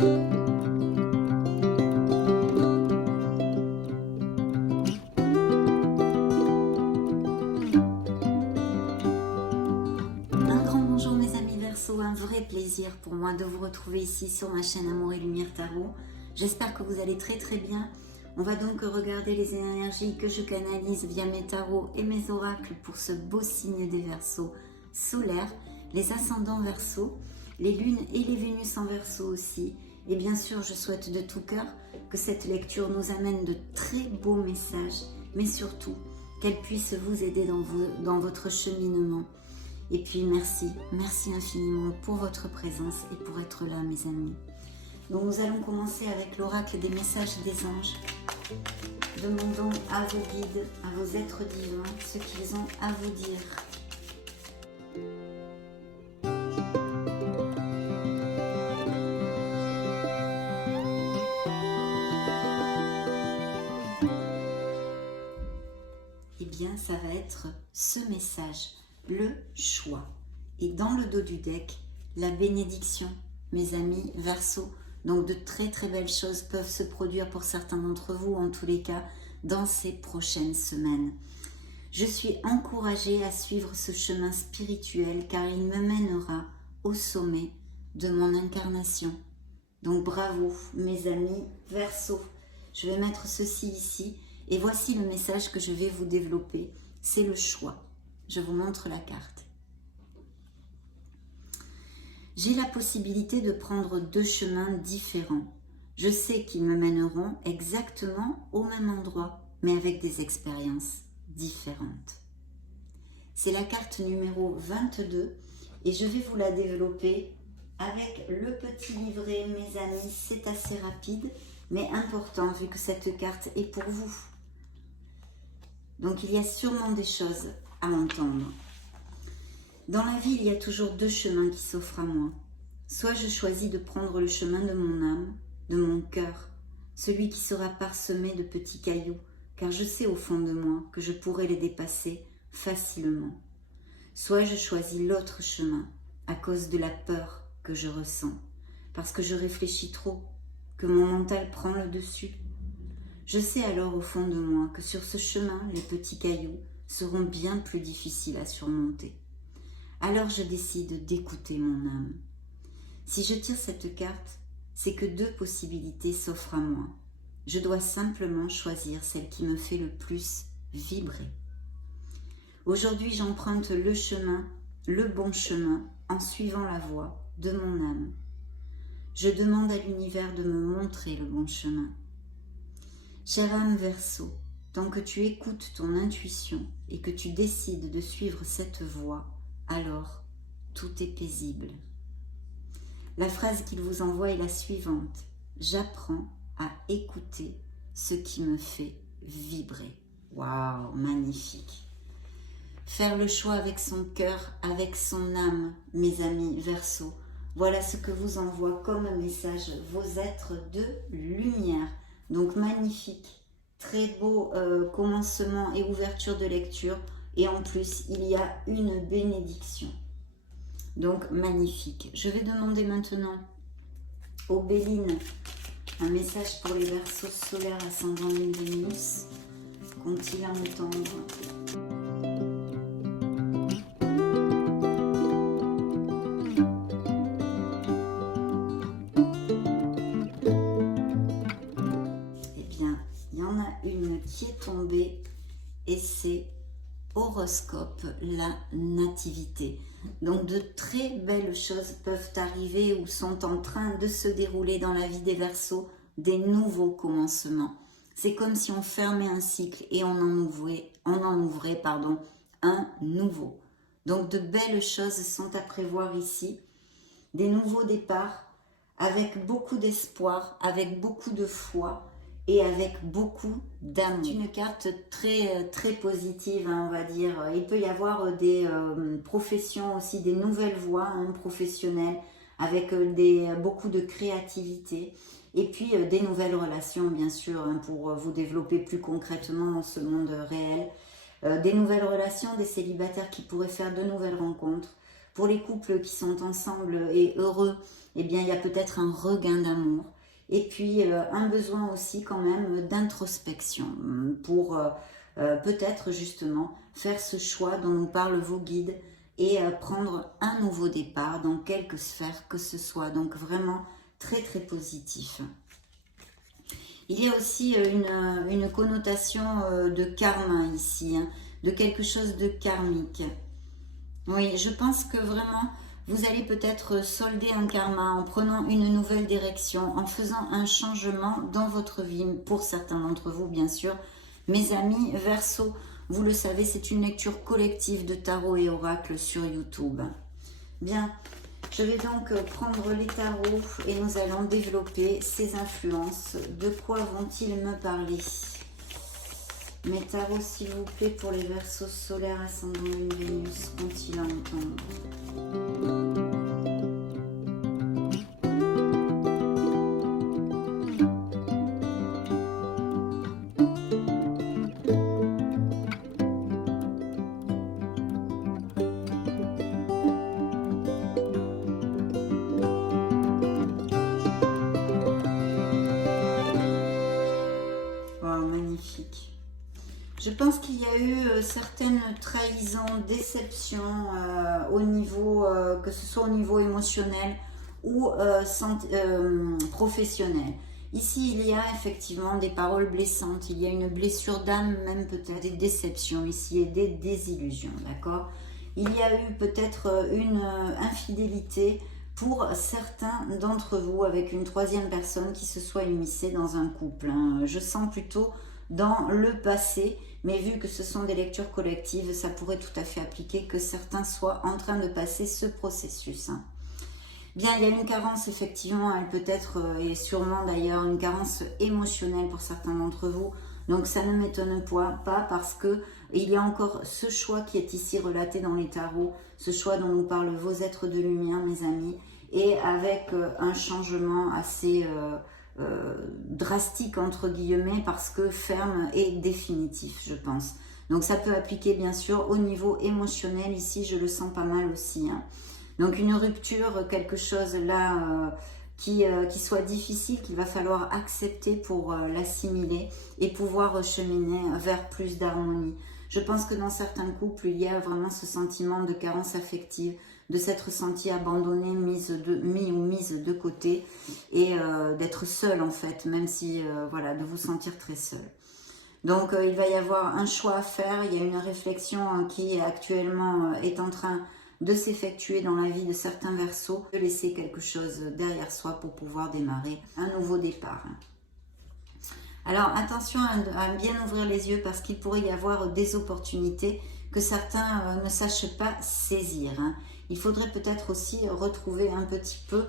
Un grand bonjour mes amis Verseau, un vrai plaisir pour moi de vous retrouver ici sur ma chaîne Amour et Lumière Tarot. J'espère que vous allez très bien. On va donc regarder les énergies que je canalise via mes tarots et mes oracles pour ce beau signe des Verseaux solaires, les ascendants Verseau, les lunes et les Vénus en Verseau aussi. Et bien sûr, je souhaite de tout cœur que cette lecture nous amène de très beaux messages, mais surtout qu'elle puisse vous aider dans votre cheminement. Et puis merci infiniment pour votre présence et pour être là mes amis. Donc nous allons commencer avec l'oracle des messages des anges. Demandons à vos guides, à vos êtres divins, ce qu'ils ont à vous dire. Eh bien ça va être ce message. Le choix. Et dans le dos du deck, la bénédiction, mes amis Verseau. Donc de très belles choses peuvent se produire pour certains d'entre vous, en tous les cas, dans ces prochaines semaines. Je suis encouragée à suivre ce chemin spirituel car il me mènera au sommet de mon incarnation. Donc bravo mes amis Verseau. Je vais mettre ceci ici et voici le message que je vais vous développer. C'est le choix. Je vous montre la carte. J'ai la possibilité de prendre deux chemins différents. Je sais qu'ils me mèneront exactement au même endroit, mais avec des expériences différentes. C'est la carte numéro 22 et je vais vous la développer avec le petit livret, mes amis. C'est assez rapide, mais important vu que cette carte est pour vous. Donc il y a sûrement des choses à entendre. Dans la vie, il y a toujours deux chemins qui s'offrent à moi. Soit je choisis de prendre le chemin de mon âme, de mon cœur, celui qui sera parsemé de petits cailloux, car je sais au fond de moi que je pourrai les dépasser facilement. Soit je choisis l'autre chemin, à cause de la peur que je ressens, parce que je réfléchis trop, que mon mental prend le dessus. Je sais alors au fond de moi que sur ce chemin, les petits cailloux seront bien plus difficiles à surmonter. Alors je décide d'écouter mon âme. Si je tire cette carte, c'est que deux possibilités s'offrent à moi. Je dois simplement choisir celle qui me fait le plus vibrer. Aujourd'hui, j'emprunte le chemin, le bon chemin, en suivant la voie de mon âme. Je demande à l'univers de me montrer le bon chemin. Chère âme Verseau, tant que tu écoutes ton intuition et que tu décides de suivre cette voie, alors tout est paisible. La phrase qu'il vous envoie est la suivante. J'apprends à écouter ce qui me fait vibrer. Waouh, magnifique. Faire le choix avec son cœur, avec son âme, mes amis Verseau. Voilà ce que vous envoie comme message vos êtres de lumière. Donc magnifique. Très beau commencement et ouverture de lecture. Et en plus, il y a une bénédiction. Donc, magnifique. Je vais demander maintenant aux Béline un message pour les Verseaux solaires ascendant Lune Vénus. Qu'ont-ils à entendre? Eh bien, il y en a une qui est tombée et c'est horoscope, la nativité. Donc de très belles choses peuvent arriver ou sont en train de se dérouler dans la vie des Verseaux, des nouveaux commencements. C'est comme si on fermait un cycle et on en ouvrait un nouveau. Donc de belles choses sont à prévoir ici, des nouveaux départs avec beaucoup d'espoir, avec beaucoup de foi et avec beaucoup d'amour. C'est une carte très positive, hein, on va dire. Il peut y avoir des professions aussi, des nouvelles voies professionnelles, avec beaucoup de créativité. Et puis des nouvelles relations, bien sûr, hein, pour vous développer plus concrètement dans ce monde réel. Des nouvelles relations, des célibataires qui pourraient faire de nouvelles rencontres. Pour les couples qui sont ensemble et heureux, eh bien il y a peut-être un regain d'amour. Et puis un besoin aussi quand même d'introspection pour peut-être justement faire ce choix dont nous parlent vos guides et prendre un nouveau départ dans quelque sphère que ce soit. Donc vraiment très très positif. Il y a aussi une connotation de karma ici, hein, de quelque chose de karmique. Oui, je pense que vraiment, vous allez peut-être solder un karma en prenant une nouvelle direction, en faisant un changement dans votre vie, pour certains d'entre vous, bien sûr. Mes amis, Verseau, vous le savez, c'est une lecture collective de tarot et oracle sur YouTube. Bien, je vais donc prendre les tarots et nous allons développer ces influences. De quoi vont-ils me parler? Mes tarots, s'il vous plaît, pour les Verseaux solaires, ascendant Lune, Vénus, qu'ont-ils à entendre? Wow, magnifique. Je pense qu'il y a eu certaines trahisons, déceptions au niveau, que ce soit au niveau émotionnel ou professionnel. Ici, il y a effectivement des paroles blessantes, il y a une blessure d'âme, même peut-être des déceptions ici et des désillusions, d'accord? Il y a eu peut-être une infidélité pour certains d'entre vous avec une troisième personne qui se soit immiscée dans un couple, hein. Je sens plutôt dans le passé, mais vu que ce sont des lectures collectives, ça pourrait tout à fait appliquer que certains soient en train de passer ce processus, hein. Bien, il y a une carence, effectivement, elle peut être, et sûrement d'ailleurs, une carence émotionnelle pour certains d'entre vous. Donc ça ne m'étonne pas parce que il y a encore ce choix qui est ici relaté dans les tarots, ce choix dont nous parlent vos êtres de lumière, mes amis, et avec un changement assez drastique, entre guillemets, parce que ferme et définitif, je pense. Donc ça peut appliquer, bien sûr, au niveau émotionnel. Ici, je le sens pas mal aussi, hein. Donc une rupture, quelque chose là qui soit difficile, qu'il va falloir accepter pour l'assimiler et pouvoir cheminer vers plus d'harmonie. Je pense que dans certains couples, il y a vraiment ce sentiment de carence affective, de s'être senti abandonné, mis de côté et d'être seul en fait, même si, voilà, de vous sentir très seul. Donc il va y avoir un choix à faire, il y a une réflexion qui actuellement est en train de s'effectuer dans la vie de certains Verseaux, de laisser quelque chose derrière soi pour pouvoir démarrer un nouveau départ. Alors attention à bien ouvrir les yeux parce qu'il pourrait y avoir des opportunités que certains ne sachent pas saisir, hein. Il faudrait peut-être aussi retrouver un petit peu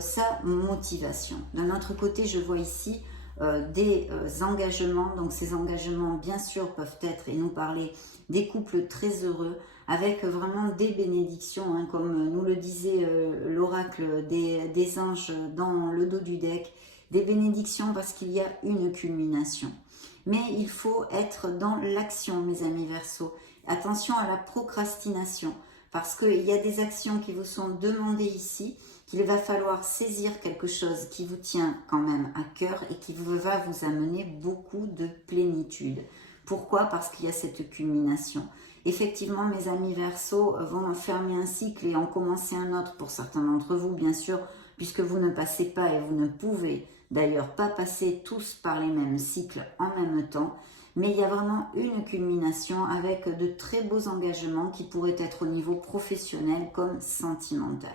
sa motivation. D'un autre côté, je vois ici des engagements. Donc ces engagements, bien sûr, peuvent être, et nous parler des couples très heureux, avec vraiment des bénédictions, hein, comme nous le disait l'oracle des anges dans le dos du deck, des bénédictions parce qu'il y a une culmination. Mais il faut être dans l'action, mes amis Verseaux. Attention à la procrastination, parce qu'il y a des actions qui vous sont demandées ici, qu'il va falloir saisir quelque chose qui vous tient quand même à cœur et qui va vous amener beaucoup de plénitude. Pourquoi? Parce qu'il y a cette culmination. Effectivement, mes amis Verseaux vont fermer un cycle et en commencer un autre pour certains d'entre vous, bien sûr, puisque vous ne passez pas et vous ne pouvez d'ailleurs pas passer tous par les mêmes cycles en même temps. Mais il y a vraiment une culmination avec de très beaux engagements qui pourraient être au niveau professionnel comme sentimental.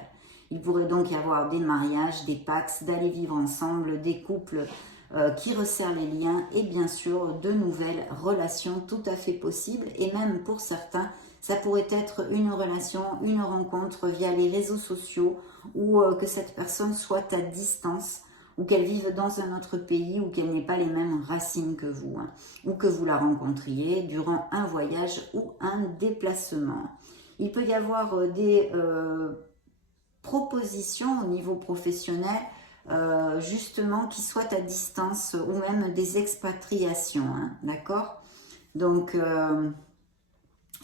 Il pourrait donc y avoir des mariages, des pax, d'aller vivre ensemble, des couples qui resserrent les liens et bien sûr de nouvelles relations tout à fait possibles. Et même pour certains, ça pourrait être une relation, une rencontre via les réseaux sociaux ou que cette personne soit à distance ou qu'elle vive dans un autre pays ou qu'elle n'ait pas les mêmes racines que vous, hein, ou que vous la rencontriez durant un voyage ou un déplacement. Il peut y avoir des propositions au niveau professionnel justement qui soient à distance ou même des expatriations, hein, d'accord? Donc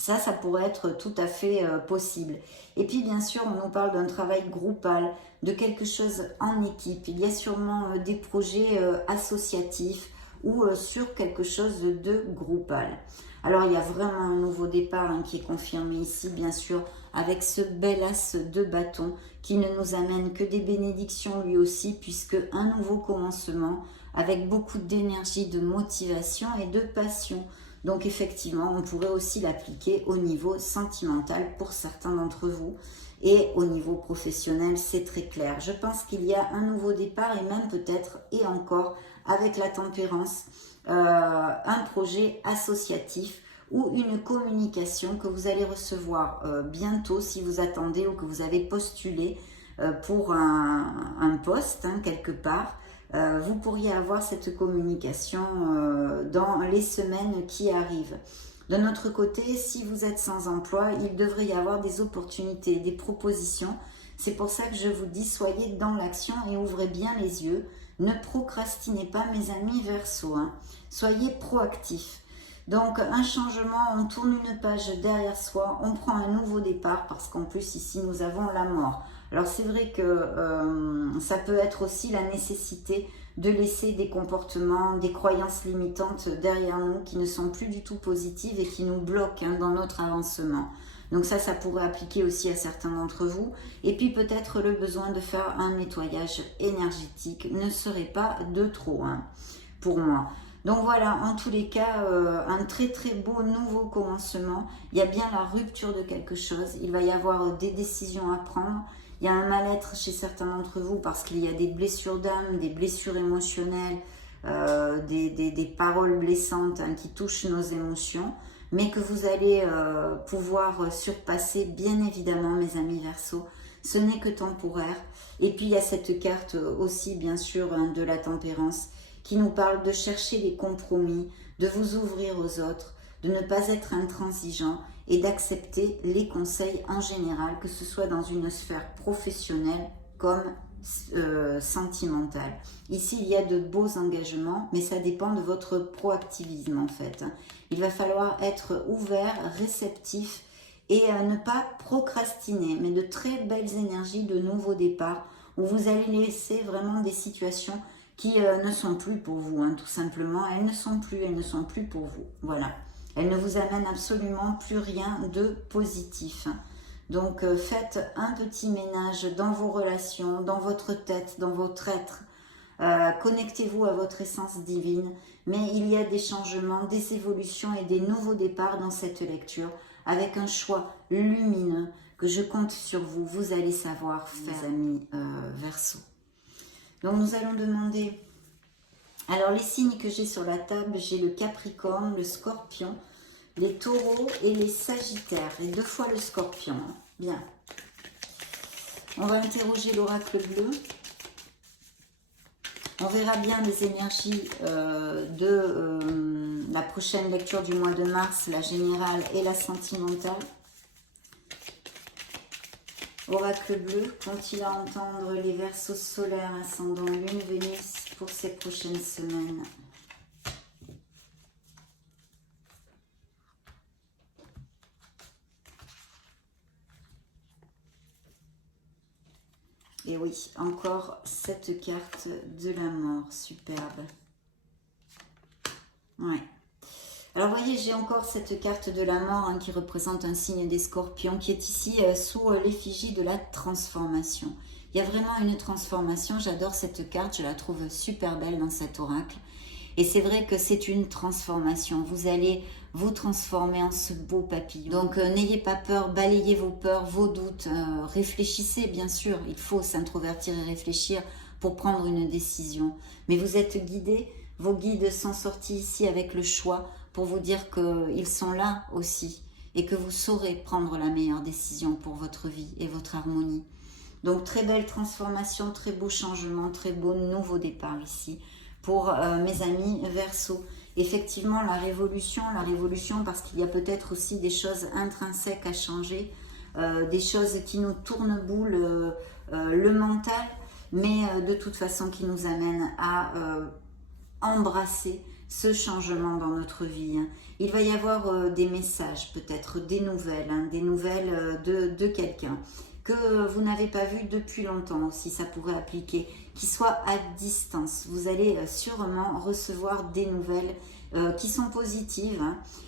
Ça pourrait être tout à fait possible. Et puis bien sûr, on nous parle d'un travail groupal, de quelque chose en équipe. Il y a sûrement des projets associatifs ou sur quelque chose de groupal. Alors il y a vraiment un nouveau départ qui est confirmé ici, bien sûr, avec ce bel as de bâton qui ne nous amène que des bénédictions lui aussi, puisque un nouveau commencement avec beaucoup d'énergie, de motivation et de passion. Donc effectivement, on pourrait aussi l'appliquer au niveau sentimental pour certains d'entre vous. Et au niveau professionnel, c'est très clair. Je pense qu'il y a un nouveau départ et même peut-être, et encore, avec la tempérance, un projet associatif ou une communication que vous allez recevoir bientôt si vous attendez ou que vous avez postulé pour un poste quelque part. Vous pourriez avoir cette communication dans les semaines qui arrivent. De notre côté, si vous êtes sans emploi, il devrait y avoir des opportunités, des propositions. C'est pour ça que je vous dis, soyez dans l'action et ouvrez bien les yeux. Ne procrastinez pas, mes amis Verseau. Soyez proactifs. Donc, un changement, on tourne une page derrière soi, on prend un nouveau départ parce qu'en plus, ici, nous avons la mort. Alors, c'est vrai que ça peut être aussi la nécessité de laisser des comportements, des croyances limitantes derrière nous qui ne sont plus du tout positives et qui nous bloquent dans notre avancement. Donc ça pourrait appliquer aussi à certains d'entre vous. Et puis peut-être le besoin de faire un nettoyage énergétique ne serait pas de trop pour moi. Donc voilà, en tous les cas, un très très beau nouveau commencement. Il y a bien la rupture de quelque chose. Il va y avoir des décisions à prendre. Il y a un mal-être chez certains d'entre vous parce qu'il y a des blessures d'âme, des blessures émotionnelles, des paroles blessantes qui touchent nos émotions, mais que vous allez pouvoir surpasser, bien évidemment, mes amis Verseau. Ce n'est que temporaire. Et puis, il y a cette carte aussi, bien sûr, de la tempérance, qui nous parle de chercher les compromis, de vous ouvrir aux autres, de ne pas être intransigeant et d'accepter les conseils en général, que ce soit dans une sphère professionnelle comme sentimentale. Ici, il y a de beaux engagements, mais ça dépend de votre proactivisme en fait. Il va falloir être ouvert, réceptif et ne pas procrastiner, mais de très belles énergies de nouveau départ où vous allez laisser vraiment des situations qui ne sont plus pour vous, tout simplement. Elles ne sont plus pour vous. Voilà. Elles ne vous amènent absolument plus rien de positif. Donc, faites un petit ménage dans vos relations, dans votre tête, dans votre être. Connectez-vous à votre essence divine. Mais il y a des changements, des évolutions et des nouveaux départs dans cette lecture avec un choix lumineux que je compte sur vous. Vous allez savoir faire, amis Verseau. Donc, nous allons demander... Alors, les signes que j'ai sur la table, j'ai le Capricorne, le Scorpion, les Taureaux et les Sagittaires. Et 2 fois le Scorpion. Bien. On va interroger l'oracle bleu. On verra bien les énergies de la prochaine lecture du mois de mars, la générale et la sentimentale. Oracle bleu, qu'ont-ils à entendre les Verseaux solaires, ascendant Lune, Vénus pour ces prochaines semaines? Et oui, encore cette carte de la mort, superbe. Ouais. Alors, vous voyez, j'ai encore cette carte de la mort qui représente un signe des scorpions qui est ici sous l'effigie de la transformation. Il y a vraiment une transformation. J'adore cette carte, je la trouve super belle dans cet oracle. Et c'est vrai que c'est une transformation. Vous allez vous transformer en ce beau papillon. Donc, n'ayez pas peur, balayez vos peurs, vos doutes. Réfléchissez, bien sûr. Il faut s'introvertir et réfléchir pour prendre une décision. Mais vous êtes guidés. Vos guides sont sortis ici avec le choix pour vous dire qu'ils sont là aussi et que vous saurez prendre la meilleure décision pour votre vie et votre harmonie. Donc, très belle transformation, très beau changement, très beau nouveau départ ici pour mes amis Verseau. Effectivement, la révolution parce qu'il y a peut-être aussi des choses intrinsèques à changer, des choses qui nous tournent boule le mental, mais de toute façon qui nous amènent à embrasser ce changement dans notre vie. Il va y avoir des messages, peut-être des nouvelles de quelqu'un que vous n'avez pas vu depuis longtemps aussi, ça pourrait appliquer, qui soit à distance. Vous allez sûrement recevoir des nouvelles qui sont positives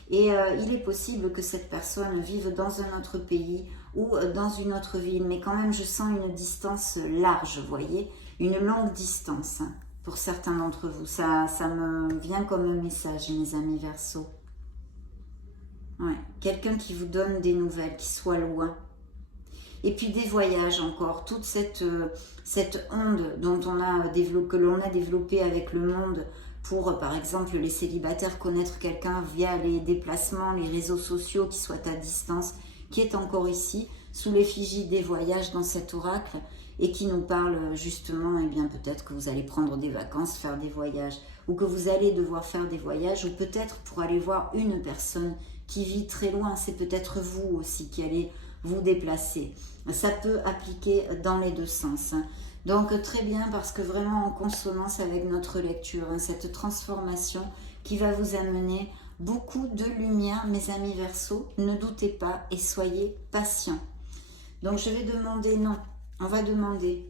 et il est possible que cette personne vive dans un autre pays ou dans une autre ville, mais quand même je sens une distance large, vous voyez, une longue distance pour certains d'entre vous. Ça me vient comme message, mes amis Verseau. Ouais. Quelqu'un qui vous donne des nouvelles, qui soit loin. Et puis des voyages encore, toute cette onde dont que l'on a développé avec le monde pour, par exemple, les célibataires, connaître quelqu'un via les déplacements, les réseaux sociaux qui soient à distance, qui est encore ici, sous l'effigie des voyages dans cet oracle, et qui nous parle justement, eh bien peut-être que vous allez prendre des vacances, faire des voyages, ou que vous allez devoir faire des voyages, ou peut-être pour aller voir une personne qui vit très loin, c'est peut-être vous aussi qui allez vous déplacer. Ça peut appliquer dans les deux sens. Donc très bien, parce que vraiment en consonance avec notre lecture, cette transformation qui va vous amener beaucoup de lumière, mes amis Verseau. Ne doutez pas et soyez patients. Donc je vais demander, non, on va demander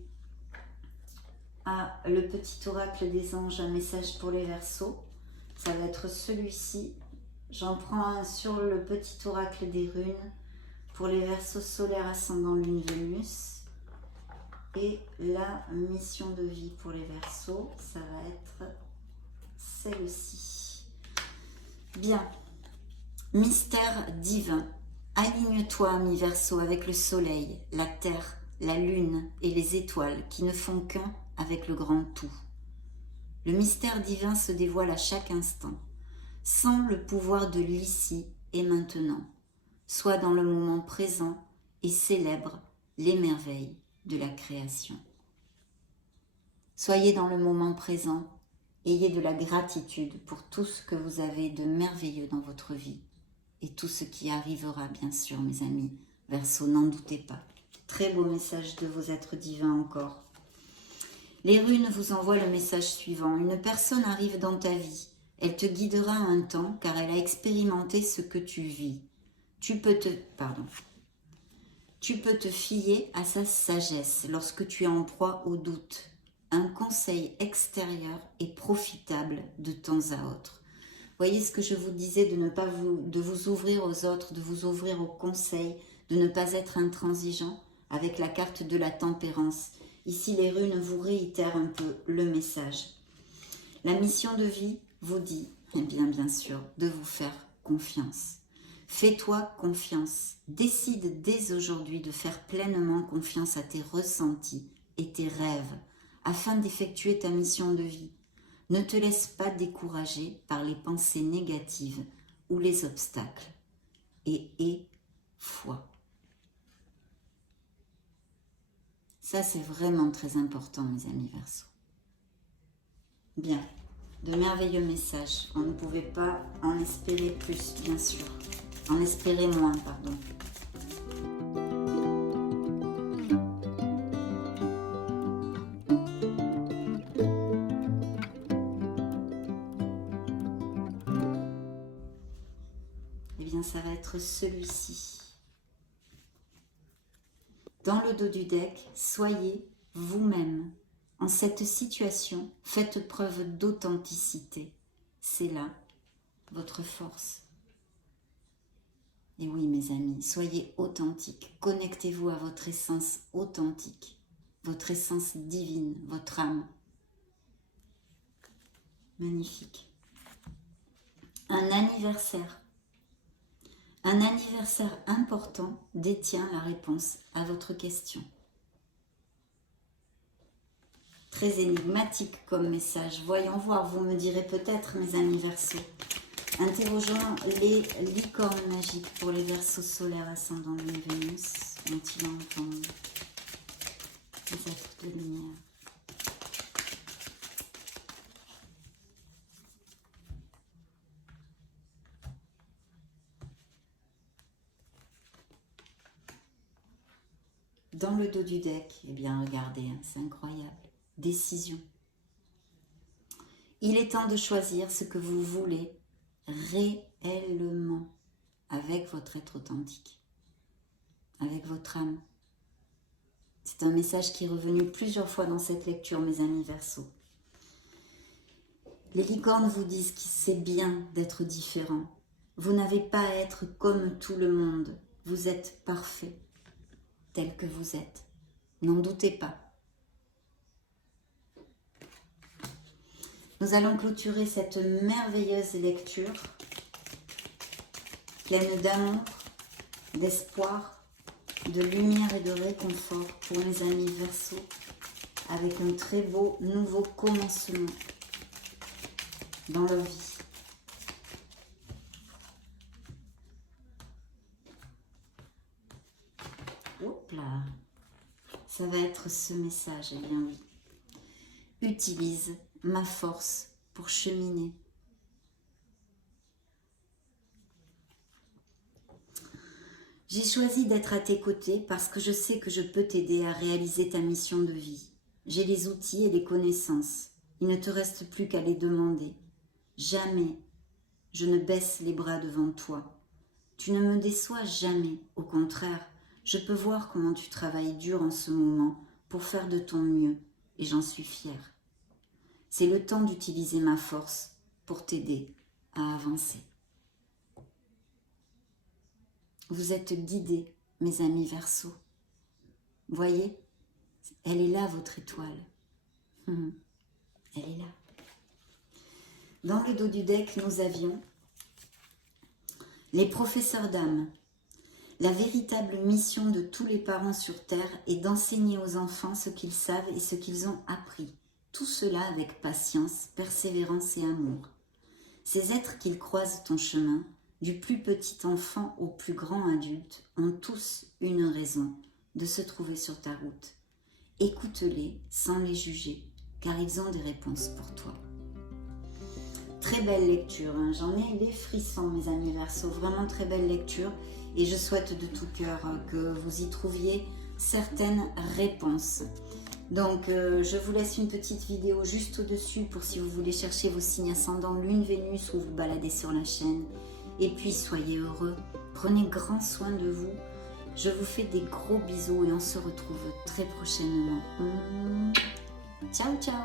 à le petit oracle des anges un message pour les Verseaux. Ça va être celui-ci. J'en prends un sur le petit oracle des runes pour les Verseaux solaires ascendant Lune Vénus. Et la mission de vie pour les Verseaux, ça va être celle-ci. Bien. Mystère divin. Aligne-toi, mi Verseau, avec le soleil, la terre, la lune et les étoiles qui ne font qu'un avec le grand tout. Le mystère divin se dévoile à chaque instant, sans le pouvoir de l'ici et maintenant. Sois dans le moment présent et célèbre les merveilles de la création. Soyez dans le moment présent, ayez de la gratitude pour tout ce que vous avez de merveilleux dans votre vie et tout ce qui arrivera, bien sûr, mes amis Verseau, n'en doutez pas. Très beau message de vos êtres divins encore. Les runes vous envoient le message suivant. Une personne arrive dans ta vie. Elle te guidera un temps car elle a expérimenté ce que tu vis. Tu peux te fier à sa sagesse lorsque tu es en proie au doute. Un conseil extérieur est profitable de temps à autre. Voyez ce que je vous disais de vous ouvrir aux autres, de vous ouvrir aux conseils, de ne pas être intransigeant avec la carte de la tempérance. Ici, les runes vous réitèrent un peu le message. La mission de vie vous dit, bien sûr, de vous faire confiance. Fais-toi confiance. Décide dès aujourd'hui de faire pleinement confiance à tes ressentis et tes rêves afin d'effectuer ta mission de vie. Ne te laisse pas décourager par les pensées négatives ou les obstacles et aie foi. Ça, c'est vraiment très important, mes amis Verseau. Bien, de merveilleux messages. On ne pouvait pas en espérer plus, bien sûr. En espérer moins, pardon. Eh bien, ça va être celui-ci. Dans le dos du deck, soyez vous-même. En cette situation, faites preuve d'authenticité. C'est là votre force. Et oui, mes amis, soyez authentiques. Connectez-vous à votre essence authentique, votre essence divine, votre âme. Magnifique. Un anniversaire. Un anniversaire important détient la réponse à votre question. Très énigmatique comme message. Voyons voir, vous me direz peut-être, mes amis Verseaux. Interrogeons les licornes magiques pour les Verseaux solaires ascendant Lune Vénus. Vont-ils entendre les êtres de lumière? Dans le dos du deck, eh bien regardez, hein, c'est incroyable. Décision. Il est temps de choisir ce que vous voulez réellement avec votre être authentique, avec votre âme. C'est un message qui est revenu plusieurs fois dans cette lecture, mes amis Verseaux. Les licornes vous disent que c'est bien d'être différent. Vous n'avez pas à être comme tout le monde. Vous êtes parfait, tel que vous êtes. N'en doutez pas. Nous allons clôturer cette merveilleuse lecture, pleine d'amour, d'espoir, de lumière et de réconfort pour mes amis Verseaux, avec un très beau nouveau commencement dans leur vie. Hop là, ça va être ce message, eh bien oui. Utilise ma force pour cheminer. J'ai choisi d'être à tes côtés parce que je sais que je peux t'aider à réaliser ta mission de vie. J'ai les outils et les connaissances. Il ne te reste plus qu'à les demander. Jamais je ne baisse les bras devant toi. Tu ne me déçois jamais. Au contraire, je peux voir comment tu travailles dur en ce moment pour faire de ton mieux et j'en suis fière. C'est le temps d'utiliser ma force pour t'aider à avancer. Vous êtes guidés, mes amis Verseaux. Voyez, elle est là, votre étoile. Elle est là. Dans le dos du deck, nous avions les professeurs d'âme. La véritable mission de tous les parents sur Terre est d'enseigner aux enfants ce qu'ils savent et ce qu'ils ont appris. Tout cela avec patience, persévérance et amour. Ces êtres qu'ils croisent ton chemin, du plus petit enfant au plus grand adulte, ont tous une raison de se trouver sur ta route. Écoute-les sans les juger, car ils ont des réponses pour toi. Très belle lecture, hein. J'en ai les frissons, mes amis Verseaux, vraiment très belle lecture, et je souhaite de tout cœur que vous y trouviez certaines réponses. Donc, je vous laisse une petite vidéo juste au-dessus pour si vous voulez chercher vos signes ascendants Lune, Vénus ou vous balader sur la chaîne. Et puis, soyez heureux, prenez grand soin de vous. Je vous fais des gros bisous et on se retrouve très prochainement. Ciao, ciao!